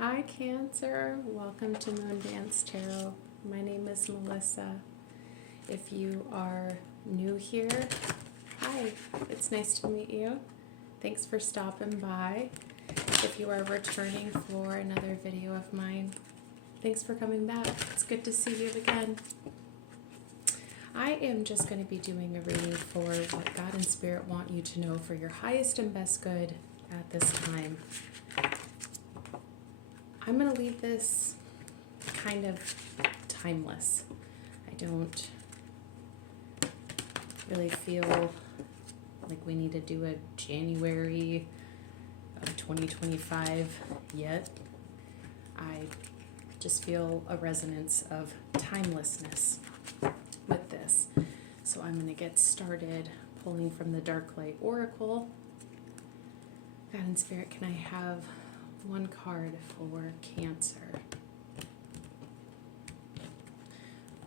Hi Cancer, welcome to Moon Dance Tarot. My name is Melissa. If you are new here, hi, it's nice to meet you. Thanks for stopping by. If you are returning for another video of mine, thanks for coming back. It's good to see you again. I am just going to be doing a reading for what God and Spirit want you to know for your highest and best good at this time. I'm going to leave this kind of timeless. I don't really feel like we need to do a January of 2025 yet. I just feel a resonance of timelessness with this. So I'm going to get started pulling from the Dark Light Oracle. God and Spirit, can I have one card for Cancer?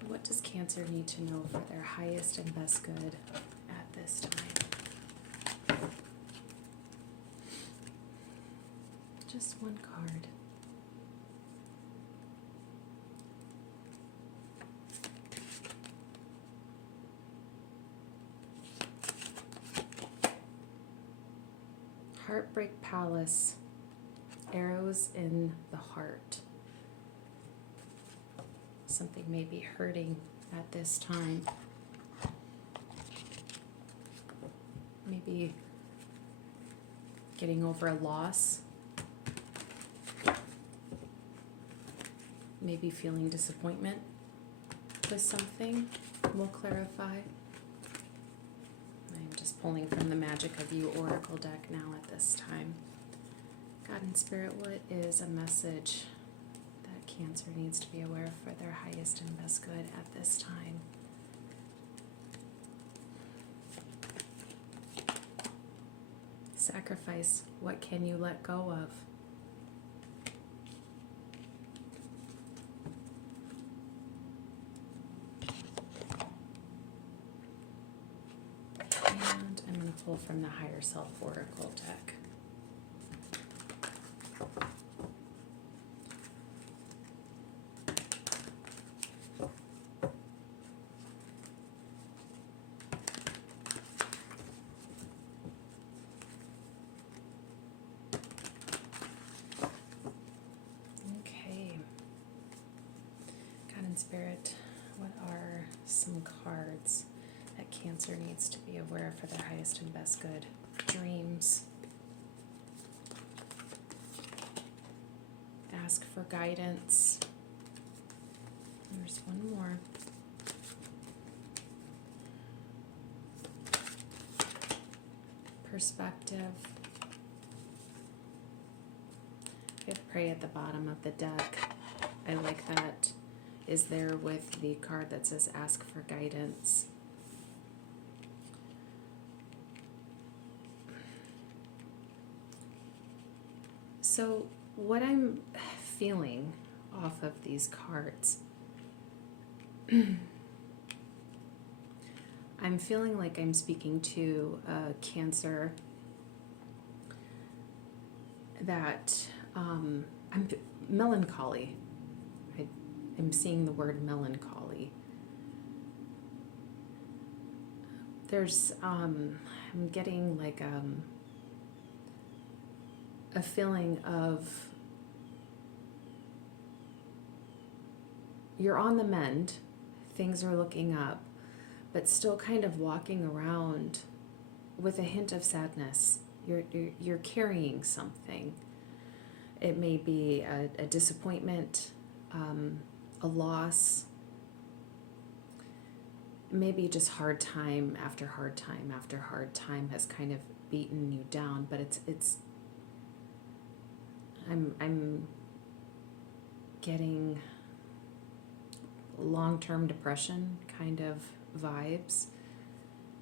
What does Cancer need to know for their highest and best good at this time? Just one card. Heartbreak Palace. Arrows in the heart. Something may be hurting at this time. Maybe getting over a loss. Maybe feeling disappointment with something. We'll clarify. I'm just pulling from the Magic of You Oracle deck now at this time. God and Spirit, what is a message that Cancer needs to be aware of for their highest and best good at this time? Sacrifice. What can you let go of? And I'm going to pull from the Higher Self Oracle deck. Spirit, what are some cards that Cancer needs to be aware for their highest and best good? Dreams. Ask for guidance. There's one more. Perspective. We have pray at the bottom of the deck. I like that. Is there with the card that says ask for guidance. So what I'm feeling off of these cards, I'm feeling like I'm speaking to a Cancer that I'm melancholy. I'm seeing the word melancholy. There's, I'm getting like a feeling of you're on the mend, things are looking up, but still kind of walking around with a hint of sadness. You're carrying something. It may be a disappointment, a loss, maybe just hard time after hard time after hard time has kind of beaten you down, but I'm getting long-term depression kind of vibes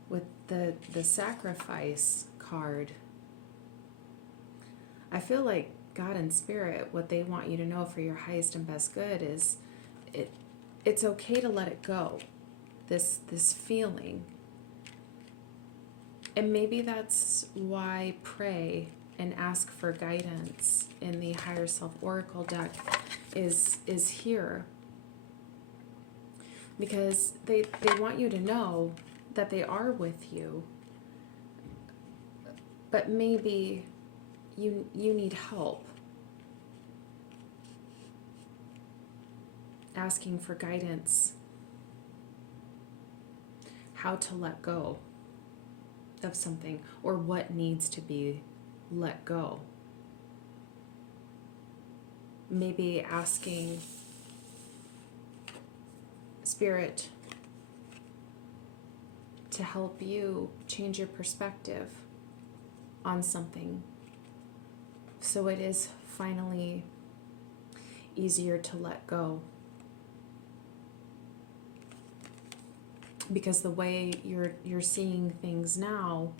with the Sacrifice card. I feel like God and Spirit, what they want you to know for your highest and best good is it's okay to let it go, this feeling. And maybe that's why pray and ask for guidance in the Higher Self Oracle deck is here. Because they want you to know that they are with you, but maybe you need help asking for guidance how to let go of something, or what needs to be let go. Maybe asking Spirit to help you change your perspective on something, so it is finally easier to let go. Because the way you're seeing things now,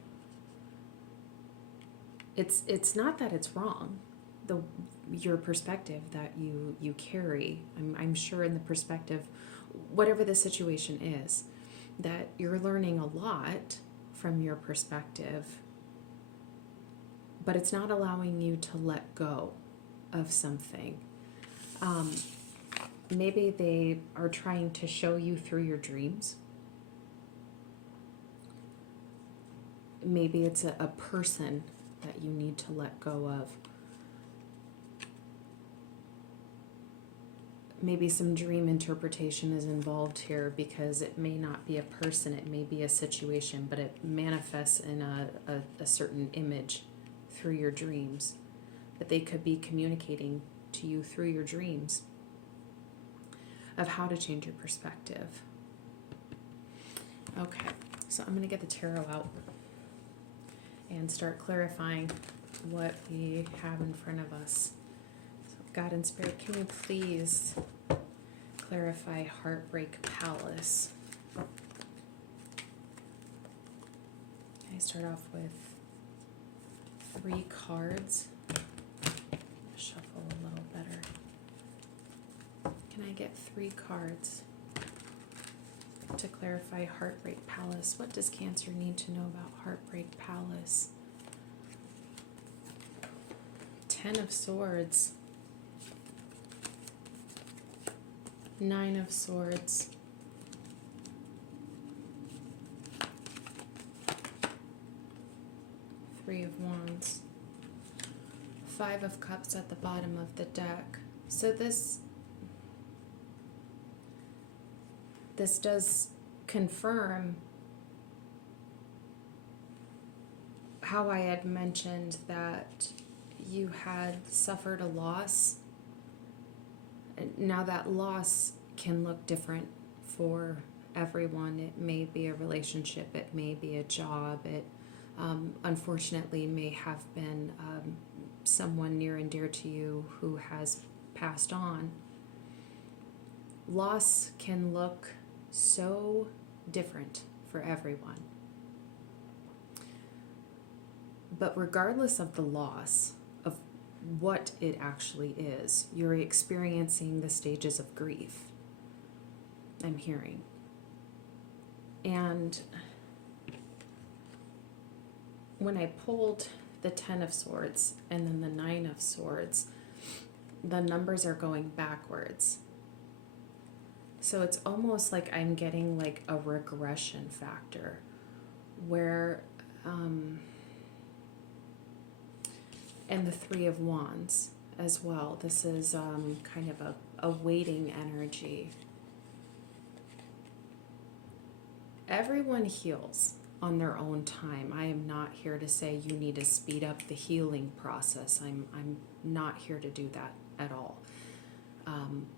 it's not that it's wrong. Your perspective that you carry, I'm sure in the perspective, whatever the situation is, that you're learning a lot from your perspective, but it's not allowing you to let go of something. Maybe they are trying to show you through your dreams. Maybe it's a person that you need to let go of. Maybe some dream interpretation is involved here, because it may not be a person, it may be a situation, but it manifests in a certain image through your dreams. That they could be communicating to you through your dreams of how to change your perspective. Okay, so I'm going to get the tarot out and start clarifying what we have in front of us. So God and Spirit, can you please clarify Heartbreak Palace? I start off with 3 cards. Shuffle a little better. Can I get 3 cards to clarify Heartbreak Palace? What does Cancer need to know about Heartbreak Palace? 10 of Swords. 9 of Swords. 3 of Wands. 5 of Cups at the bottom of the deck. So this does confirm how I had mentioned that you had suffered a loss. Now that loss can look different for everyone. It may be a relationship, it may be a job, it unfortunately may have been someone near and dear to you who has passed on. Loss can look so different for everyone. But regardless of the loss, of what it actually is, you're experiencing the stages of grief, I'm hearing. And when I pulled the 10 of Swords and then the 9 of Swords, the numbers are going backwards. So it's almost like I'm getting like a regression factor where, and the 3 of Wands as well. This is kind of a waiting energy. Everyone heals on their own time. I am not here to say you need to speed up the healing process. I'm not here to do that at all.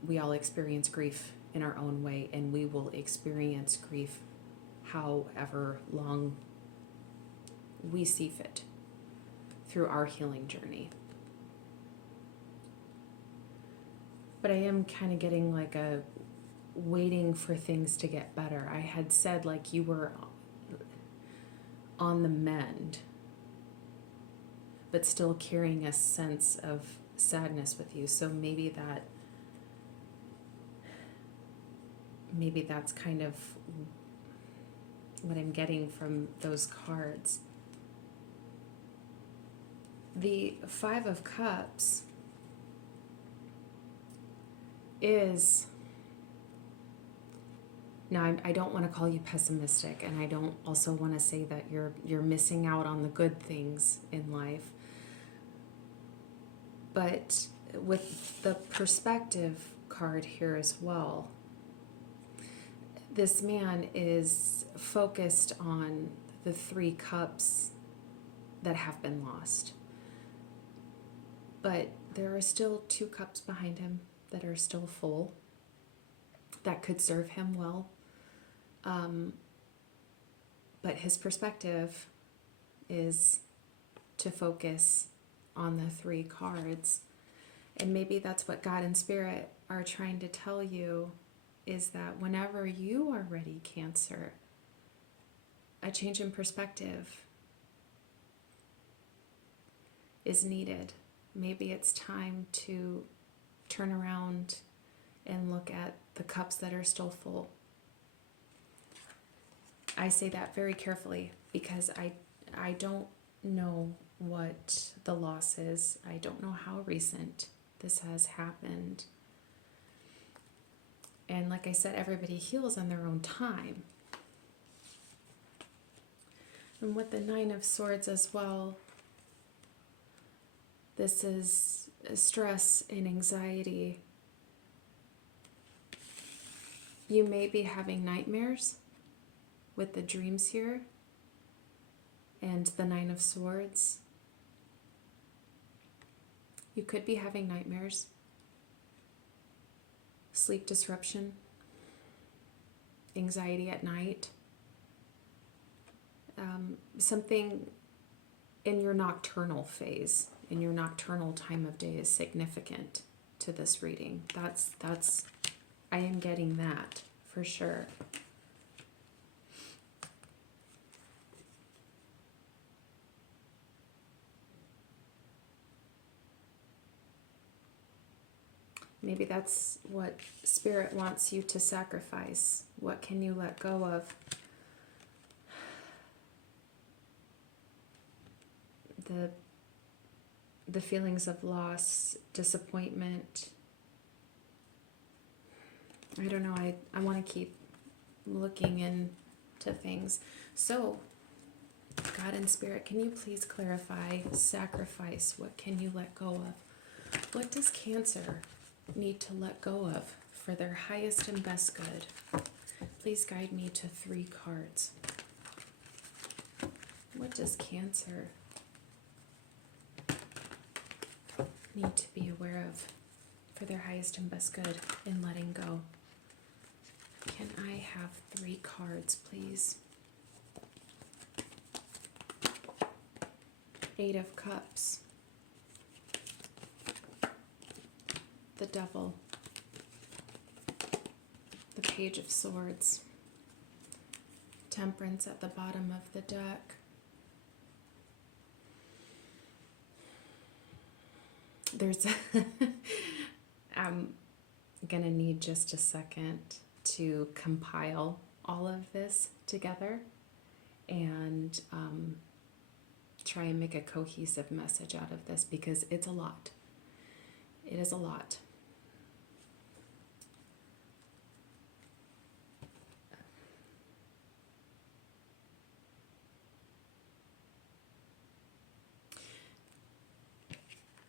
We all experience grief in our own way, and we will experience grief however long we see fit through our healing journey. But I am kind of getting like a waiting for things to get better. I had said like you were on the mend, but still carrying a sense of sadness with you. So maybe that's kind of what I'm getting from those cards. The Five of Cups is, now I don't want to call you pessimistic, and I don't also want to say that you're missing out on the good things in life. But with the perspective card here as well, this man is focused on the 3 cups that have been lost. But there are still 2 cups behind him that are still full, that could serve him well. But his perspective is to focus on the 3 cards. And maybe that's what God and Spirit are trying to tell you, is that whenever you are ready, Cancer, a change in perspective is needed. Maybe it's time to turn around and look at the cups that are still full. I say that very carefully because I don't know what the loss is. I don't know how recent this has happened. And like I said, everybody heals on their own time. And with the 9 of Swords as well, this is stress and anxiety. You may be having nightmares with the dreams here and the 9 of Swords. You could be having nightmares, sleep disruption, anxiety at night, something in your nocturnal phase, in your nocturnal time of day is significant to this reading. That's I am getting that for sure. Maybe that's what Spirit wants you to sacrifice. What can you let go of? The feelings of loss, disappointment. I don't know. I want to keep looking into things. So, God and Spirit, can you please clarify sacrifice? What can you let go of? What does Cancer need to let go of for their highest and best good? Please guide me to 3 cards. What does Cancer need to be aware of for their highest and best good in letting go? Can I have 3 cards, please? 8 of Cups, the Devil, the Page of Swords, Temperance at the bottom of the deck. There's I'm gonna need just a second to compile all of this together and try and make a cohesive message out of this, because it's a lot. It is a lot.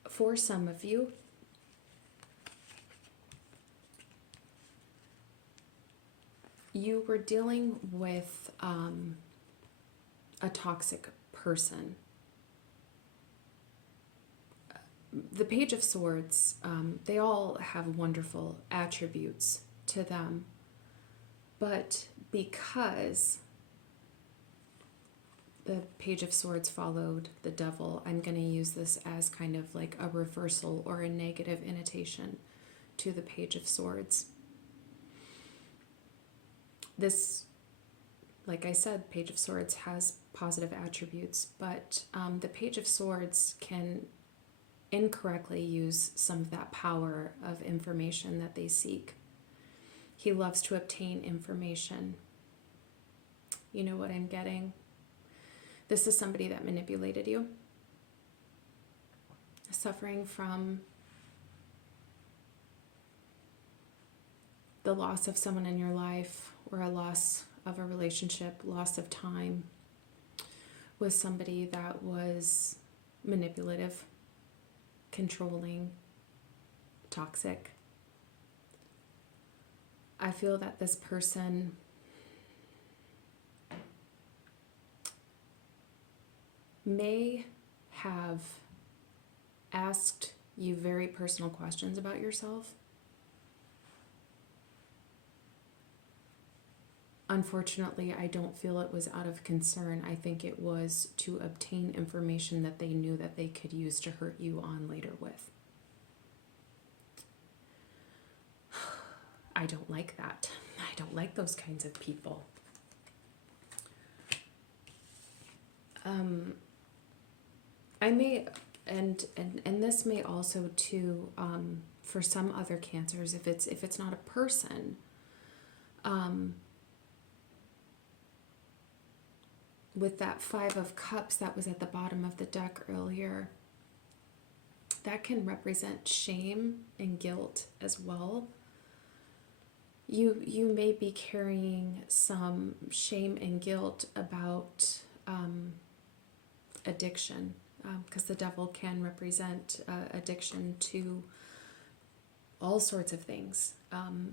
For some of you, you were dealing with a toxic person. The Page of Swords, they all have wonderful attributes to them, but because the Page of Swords followed the Devil, I'm going to use this as kind of like a reversal or a negative annotation to the Page of Swords. This, like I said, Page of Swords has positive attributes, but the Page of Swords can incorrectly use some of that power of information that they seek. He loves to obtain information. You know what I'm getting? This is somebody that manipulated you. suffering from the loss of someone in your life, or a loss of a relationship, loss of time with somebody that was manipulative, controlling, toxic. I feel that this person may have asked you very personal questions about yourself. Unfortunately, I don't feel it was out of concern. I think it was to obtain information that they knew that they could use to hurt you on later with. I don't like that. I don't like those kinds of people. I may, and this may also too, for some other cancers, if it's not a person, with that 5 of Cups that was at the bottom of the deck earlier, that can represent shame and guilt as well. You may be carrying some shame and guilt about addiction, because the devil can represent addiction to all sorts of things.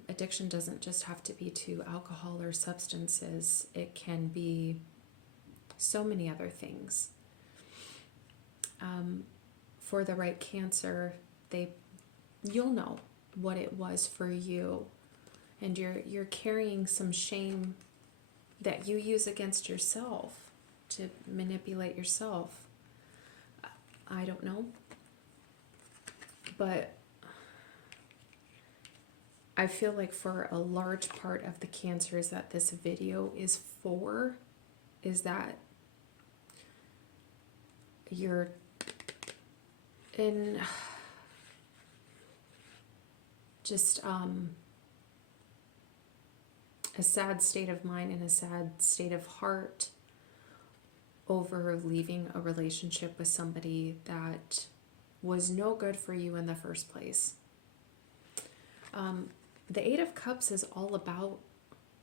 Addiction doesn't just have to be to alcohol or substances. It can be so many other things. For the right Cancer, you'll know what it was for you, and you're carrying some shame that you use against yourself to manipulate yourself. I don't know, but I feel like for a large part of the Cancers that this video is for, is that you're in just a sad state of mind and a sad state of heart over leaving a relationship with somebody that was no good for you in the first place. The 8 of Cups is all about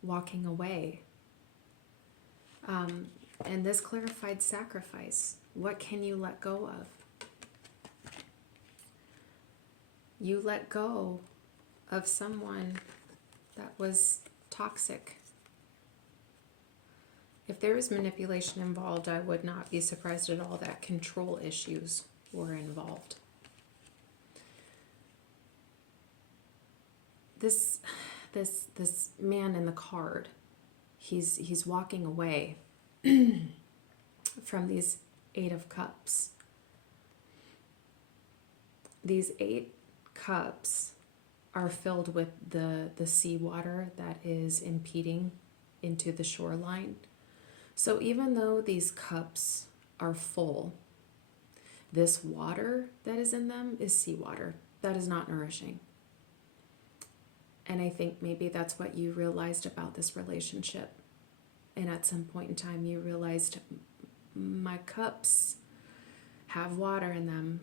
walking away. And this clarified sacrifice. What can you let go of? You let go of someone that was toxic. If there was manipulation involved, I would not be surprised at all that control issues were involved. This man in the card, he's walking away from these 8 of Cups. These 8 cups are filled with the seawater that is impeding into the shoreline. So even though these cups are full, this water that is in them is seawater. That is not nourishing. And I think maybe that's what you realized about this relationship. And at some point in time, you realized, my cups have water in them,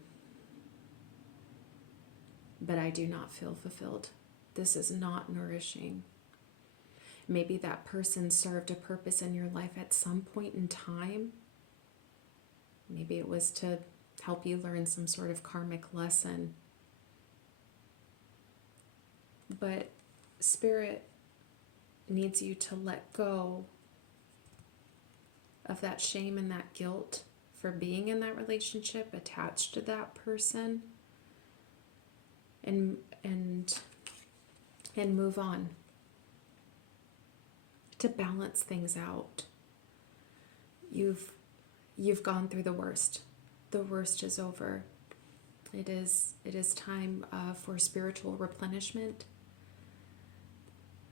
but I do not feel fulfilled. This is not nourishing. Maybe that person served a purpose in your life at some point in time. Maybe it was to help you learn some sort of karmic lesson. But Spirit needs you to let go of that shame and that guilt for being in that relationship, attached to that person, and move on, to balance things out. You've gone through the worst. The worst is over. It is time for spiritual replenishment,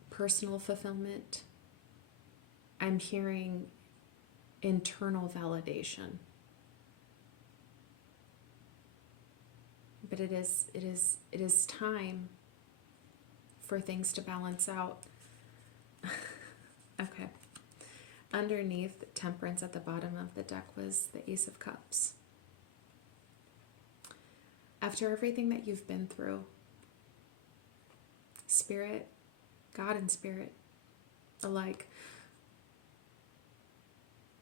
personal fulfillment. I'm hearing internal validation. But it is time for things to balance out. Okay. Underneath Temperance at the bottom of the deck was the Ace of Cups. After everything that you've been through, Spirit, God and Spirit alike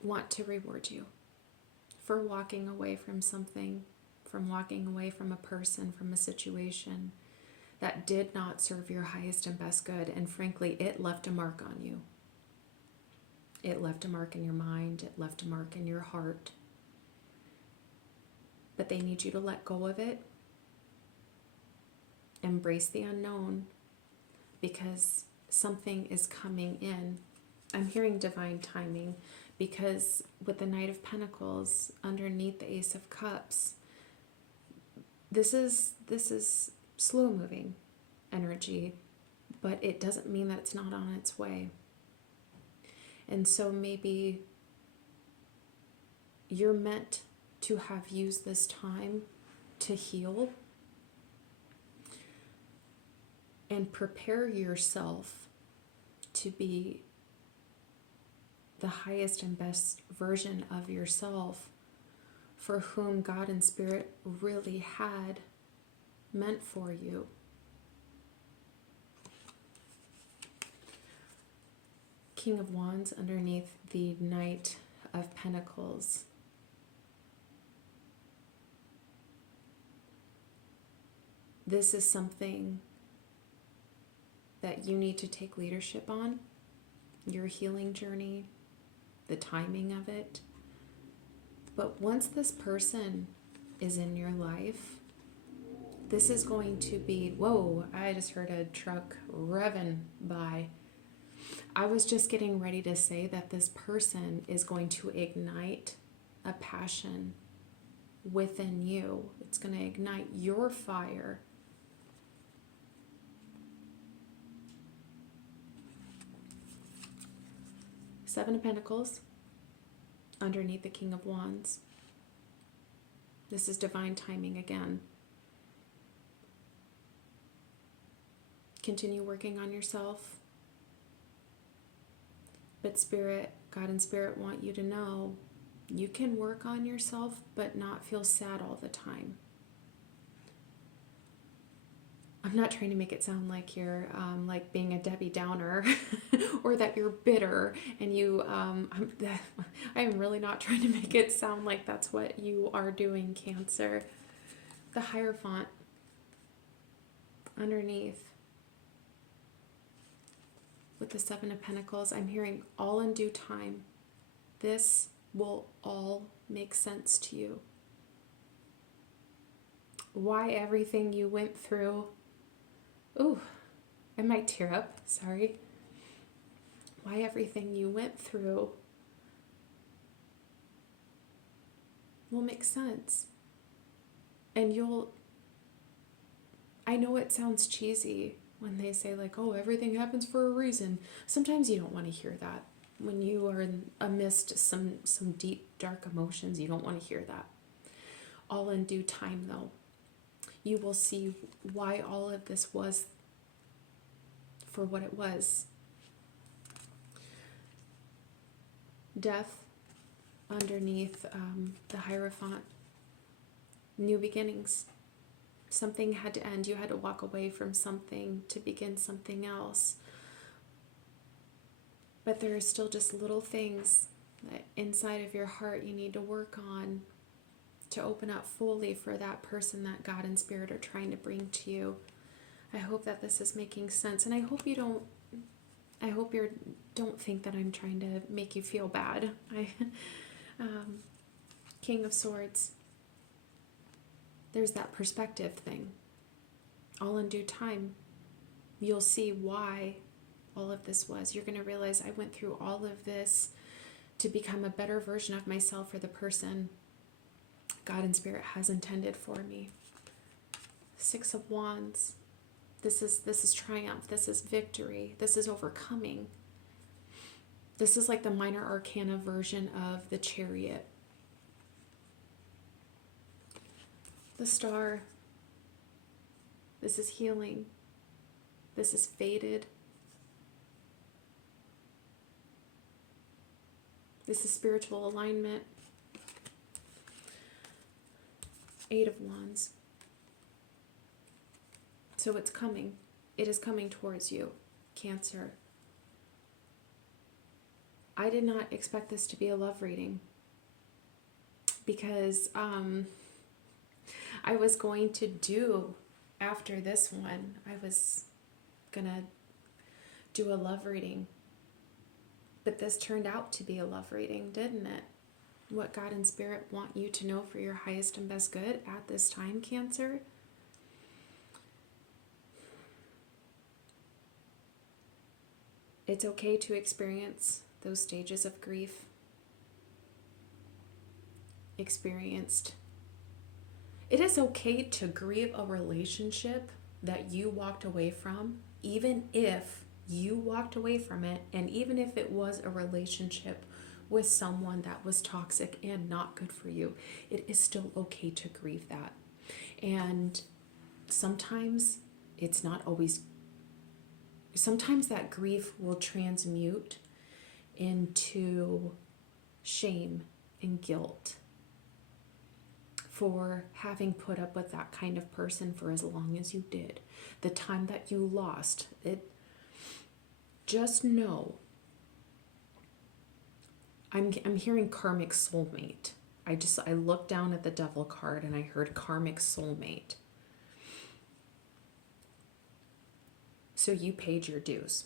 want to reward you for walking away from something, from walking away from a person, from a situation that did not serve your highest and best good. And frankly, it left a mark on you. It left a mark in your mind. It left a mark in your heart. But they need you to let go of it. Embrace the unknown, because something is coming in. I'm hearing divine timing, because with the Knight of Pentacles underneath the Ace of Cups, this is slow moving energy, but it doesn't mean that it's not on its way. And so maybe you're meant to have used this time to heal and prepare yourself to be the highest and best version of yourself for whom God and Spirit really had meant for you. King of Wands underneath the Knight of Pentacles. This is something that you need to take leadership on, your healing journey, the timing of it. But once this person is in your life, this is going to be, whoa, I just heard a truck revving by. I was just getting ready to say that this person is going to ignite a passion within you. It's going to ignite your fire. Seven of Pentacles underneath the King of Wands. This is divine timing again. Continue working on yourself. But Spirit, God and Spirit want you to know you can work on yourself but not feel sad all the time. I'm not trying to make it sound like you're like being a Debbie Downer or that you're bitter and you, I am really not trying to make it sound like that's what you are doing, Cancer. The Hierophant underneath with the Seven of Pentacles, I'm hearing all in due time. This will all make sense to you. Why everything you went through. Ooh, I might tear up, sorry. Why everything you went through will make sense. And I know it sounds cheesy when they say like, oh, everything happens for a reason. Sometimes you don't want to hear that. When you are amidst some deep, dark emotions, you don't want to hear that. All in due time, though, you will see why all of this was for what it was. Death underneath the Hierophant. New beginnings. Something had to end. You had to walk away from something to begin something else. But there are still just little things that inside of your heart you need to work on to open up fully for that person that God and Spirit are trying to bring to you. I hope that this is making sense. And I hope you don't think that I'm trying to make you feel bad. King of Swords. There's that perspective thing. All in due time, you'll see why all of this was. You're going to realize I went through all of this to become a better version of myself for the person God and Spirit has intended for me. Six of Wands. This is triumph. This is victory. This is overcoming. This is like the minor arcana version of the Chariot. The Star. This is healing. This is fated. This is spiritual alignment. Eight of Wands. So it's coming. It is coming towards you, Cancer. I did not expect this to be a love reading because I was going to do, after this one, I was going to do a love reading. But this turned out to be a love reading, didn't it? What God and Spirit want you to know for your highest and best good at this time, Cancer. It's okay to experience those stages of grief experienced. It is okay to grieve a relationship that you walked away from, even if you walked away from it, and even if it was a relationship with someone that was toxic and not good for you. It is still okay to grieve that. And sometimes it's not always, sometimes that grief will transmute into shame and guilt for having put up with that kind of person for as long as you did. The time that you lost it, just know, I'm hearing karmic soulmate. I looked down at the devil card and I heard karmic soulmate. So you paid your dues.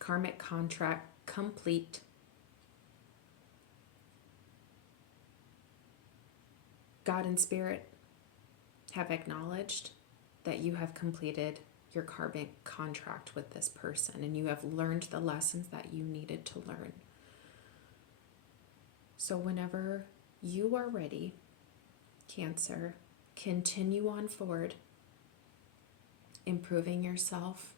Karmic contract complete. God and Spirit have acknowledged that you have completed your karmic contract with this person and you have learned the lessons that you needed to learn. So whenever you are ready, Cancer, continue on forward, improving yourself,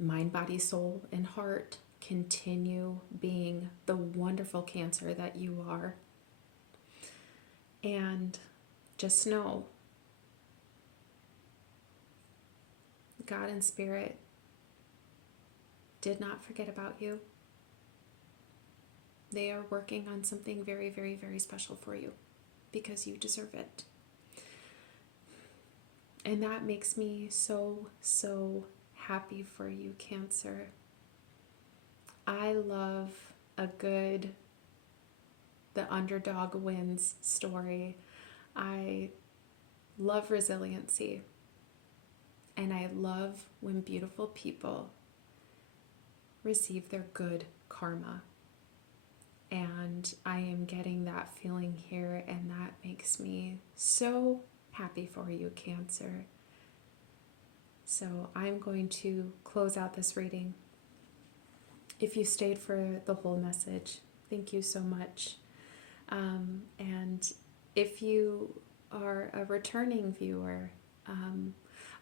mind, body, soul, and heart. Continue being the wonderful Cancer that you are. And just know, God and Spirit did not forget about you. They are working on something very, very, very special for you because you deserve it. And that makes me so, so happy for you, Cancer. I love a good, the underdog wins story. I love resiliency. And I love when beautiful people receive their good karma. And I am getting that feeling here, and that makes me so happy for you, Cancer. So I'm going to close out this reading. If you stayed for the whole message, thank you so much. And if you are a returning viewer,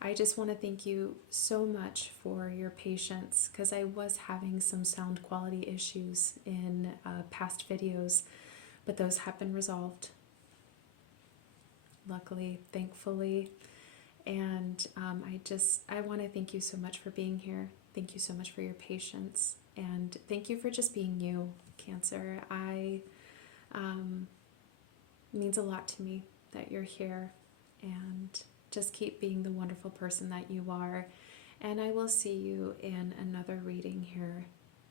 I just want to thank you so much for your patience, because I was having some sound quality issues in past videos, but those have been resolved, luckily, thankfully. And I want to thank you so much for being here. Thank you so much for your patience, and thank you for just being you, Cancer. It means a lot to me that you're here, and just keep being the wonderful person that you are. And I will see you in another reading here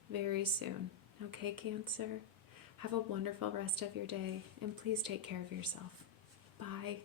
very soon. Okay, Cancer? Have a wonderful rest of your day, and please take care of yourself. Bye.